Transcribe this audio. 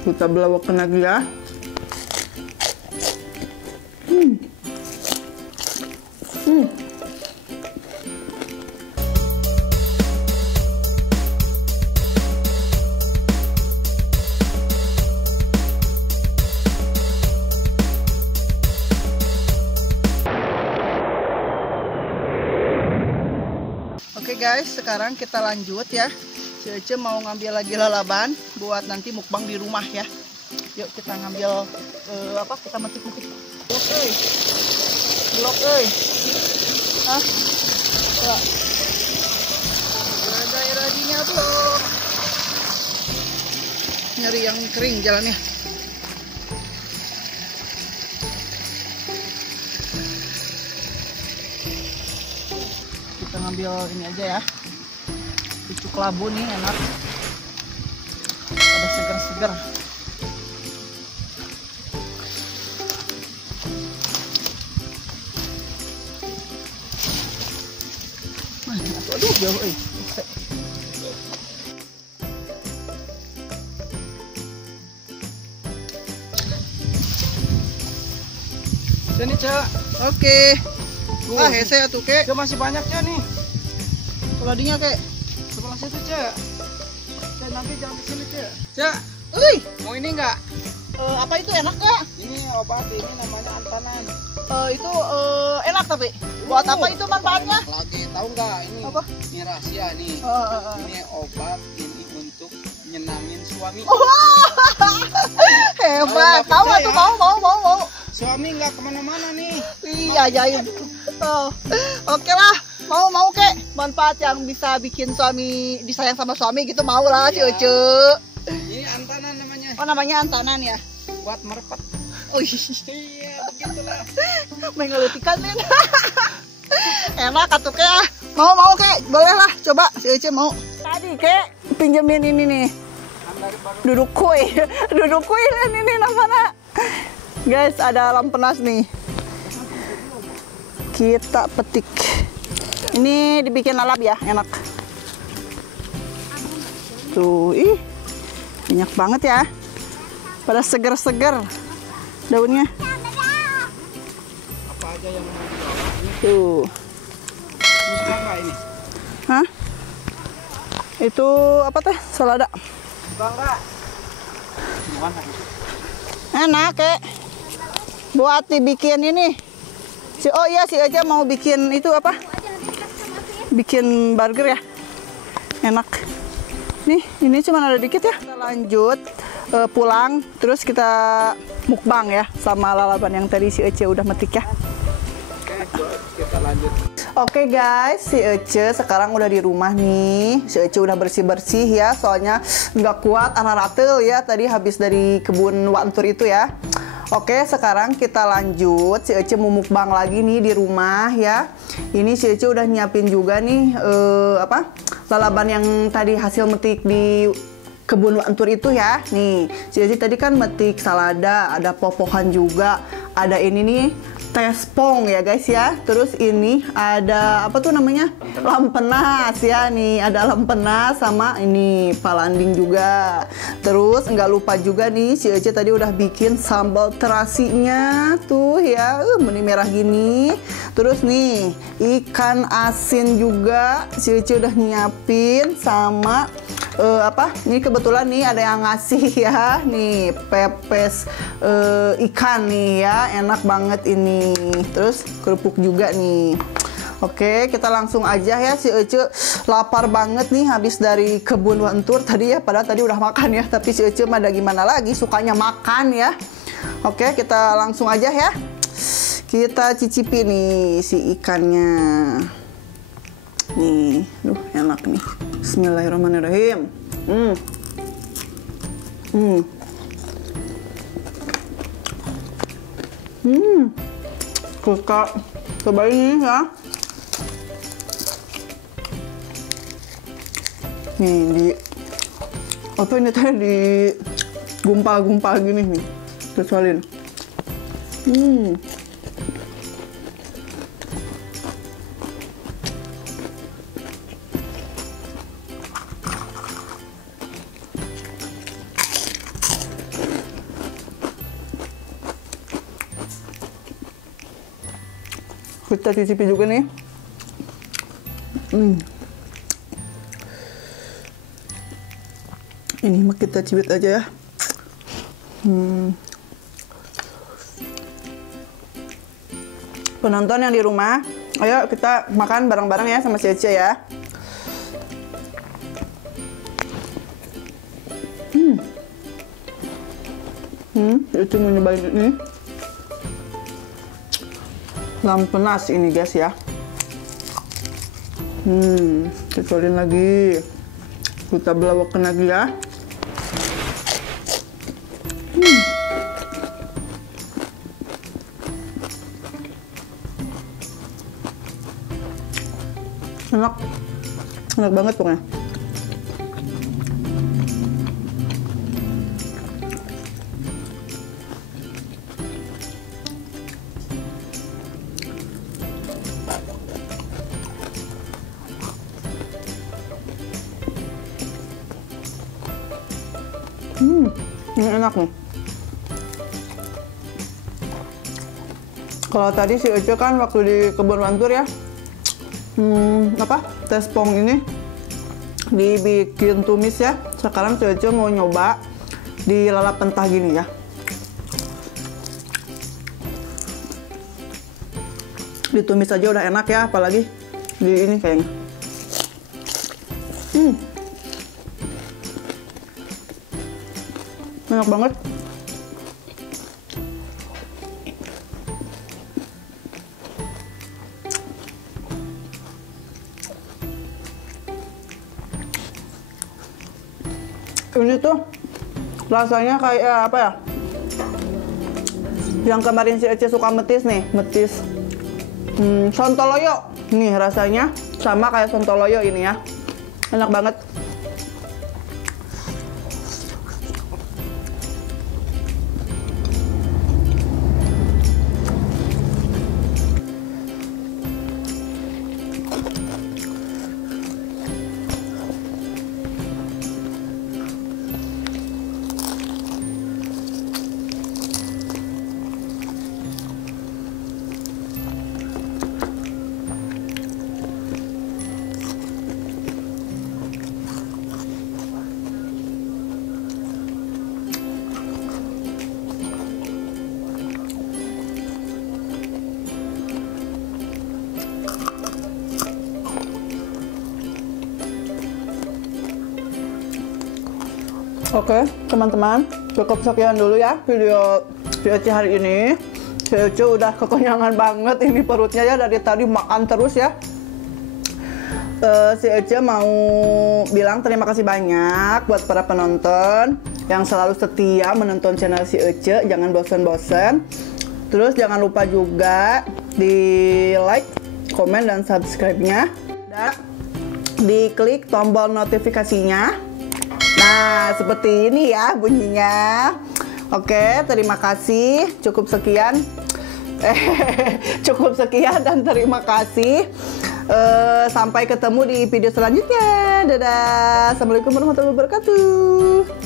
Kita belawakan lagi ya. Oke guys, sekarang kita lanjut ya. Si Ece mau ngambil lagi lalaban buat nanti mukbang di rumah ya. Yuk kita ngambil kita metik-metik. Blok euy. Hah? Ya. Daerah dinya blok. Nyari yang kering jalannya. Kita ngambil ini aja ya. Cucuk labu nih enak. Ada segar-segar. Aduh jauh Sini Cak. Oke. Hese atuh ke. Masih banyak ya nih. Keladinya ke. Sebelah situ Cak. Nanti jangan di sini Cak. Cak. Euy, Mau ini enggak? apa itu enak gak? Ini obat, ini namanya antanan. Itu enak tapi. Buat apa itu manfaatnya? Lagi tahu nggak ini? Apa? Ini rahasia nih. Ini obat ini untuk nyenangin suami. Hebat. Tahu tuh mau. Suami nggak kemana-mana nih. Iya ajaib. Oke lah. Mau kek manfaat yang bisa bikin suami disayang sama suami gitu mau lah si Ece. Ini antanan namanya. Oh namanya antanan ya. Buat merepet. Oh iya begitulah. Mengelutikan nih. Enak atuh kek ah. Mau kek boleh lah coba si Ece mau. Tadi kek pinjemin ini nih. Duduk kue dan ini namanya. Guys ada alam penas nih. Kita petik. Ini dibikin lalap ya, enak. Tuh, banyak banget ya. Pada seger-seger daunnya. Apa aja yang mau Tuh. Suka nggak ini? Hah? Itu apa teh? Selada. Suka nggak? Enak kek. Buat dibikin ini. Oh iya si aja mau bikin itu apa? Bikin burger ya. Enak. Nih, ini cuma ada dikit ya. Kita lanjut pulang terus kita mukbang ya sama lalaban yang tadi si Ece udah metik ya. Oke, kita lanjut. Oke guys, si Ece sekarang udah di rumah nih. Si Ece udah bersih-bersih ya, soalnya nggak kuat ratel ya tadi habis dari kebun wantur itu ya. Oke, sekarang kita lanjut. Si Ece mau mukbang lagi nih di rumah ya. Ini si Ece udah nyiapin juga nih lalaban yang tadi hasil metik di kebun wantur itu ya. Nih, si Ece tadi kan metik salada, ada popohan juga, ada ini nih tespong ya guys ya. Terus ini ada apa tuh namanya? Lampenas ya nih, ada lampenas sama ini palanding juga. Terus nggak lupa juga nih si Ece tadi udah bikin sambal terasinya tuh ya, meni merah gini. Terus nih ikan asin juga si Ece udah nyiapin sama ini kebetulan nih ada yang ngasih ya nih pepes ikan nih ya, enak banget ini. Terus kerupuk juga nih. Oke, kita langsung aja ya, si Ece lapar banget nih habis dari kebun wantur tadi ya, padahal tadi udah makan ya, tapi si Ece mah ada gimana lagi, sukanya makan ya. Oke, kita langsung aja ya. Kita cicipi nih si ikannya. Nih, enak nih. Bismillahirrahmanirrahim. Suka coba ini ya. Nih di apa ini tadi di gumpal-gumpal gini nih. Kecualin. Kita cicipi juga nih. Ini mah kita cibit aja ya. Penonton yang di rumah, ayo kita makan bareng-bareng ya sama si Ece ya. Itu mau nyobain ini. Lampenas ini guys ya. Kecolin lagi. Kita belawakan lagi ya. Enak. Enak banget pokoknya. Ini enak nih. Kalau tadi si Ece kan waktu di kebun Wantur ya, tespong ini dibikin tumis ya. Sekarang si Ece mau nyoba dilalap mentah gini ya. Ditumis aja udah enak ya, apalagi di ini kayaknya. Enak banget. Ini tuh rasanya kayak apa ya? Yang kemarin si Ece suka metis nih, metis sontoloyo. Nih rasanya sama kayak sontoloyo ini ya. Enak banget. Oke, teman-teman, cukup sekian dulu ya video si Ece hari ini. Si Ece udah kekenyangan banget ini perutnya ya, dari tadi makan terus ya. Si Ece mau bilang terima kasih banyak buat para penonton yang selalu setia menonton channel si Ece. Jangan bosan-bosan. Terus jangan lupa juga di like, komen, dan subscribe-nya. Dan diklik tombol notifikasinya. Nah, seperti ini ya bunyinya. Oke, terima kasih. Cukup sekian. Cukup sekian dan terima kasih. Sampai ketemu di video selanjutnya. Dadah. Assalamualaikum warahmatullahi wabarakatuh.